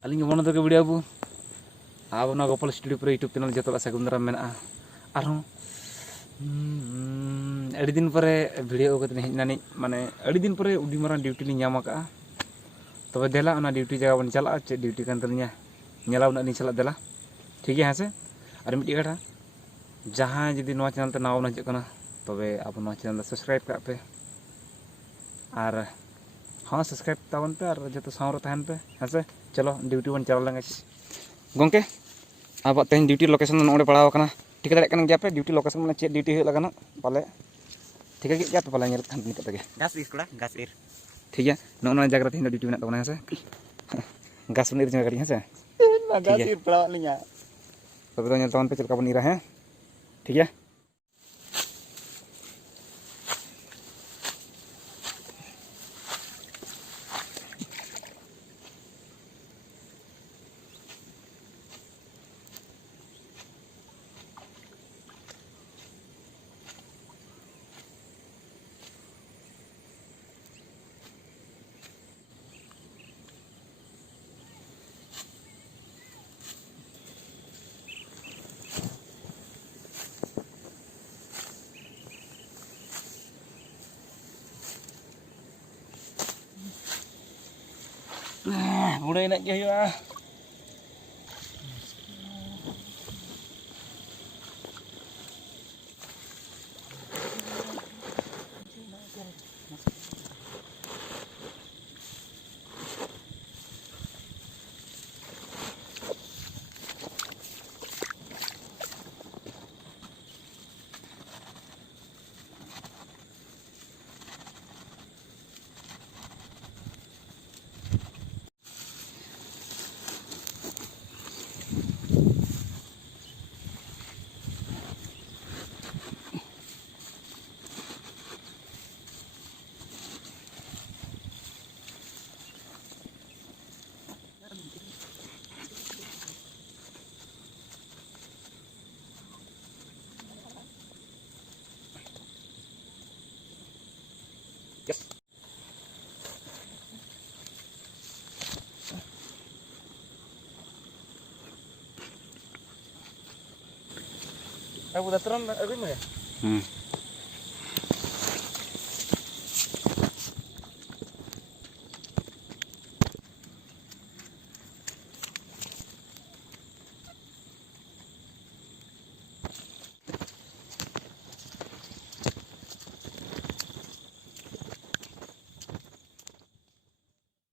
Aling gimana tuh ke video bu? Abu na gopal studio pro YouTube channel jatuh lah sekundara mena. Arung, edit din pare video ko tani nani mane edit din pare udi maran duty ni nyama ka. Tobe dela ona duty jaga bon chala चे duty kan ternya nyala una ni chala dela. ठीक है से और मिट्टी कटा जहाँ जदि नवा चैनल ते नाव नजक कना तबे आप नवा चैनल सब्सक्राइब का पे और हाँ सब्सक्राइब तावन पे और जो सावर तहन पे हेसे चलो ड्यूटी बन चला लेंगे गोंके अब तेन ड्यूटी लोकेशन नोड़े पड़ाव कना ठीक है गया पे ड्यूटी लोकेशन में चेक ड्यूटी हो लगना पाले ठीक है क्या पे पाले नेल खान निकल तगे gas ir kula gas ir ठीक है नो जगह तेन ड्यूटी में तबना हेसे गास बन जगह हेसे gas ir perawan linya तब तो नेल तवन पे चलका बन रहा है ठीक है Udah enak ya. Yes. Aku udah terang, aku ya.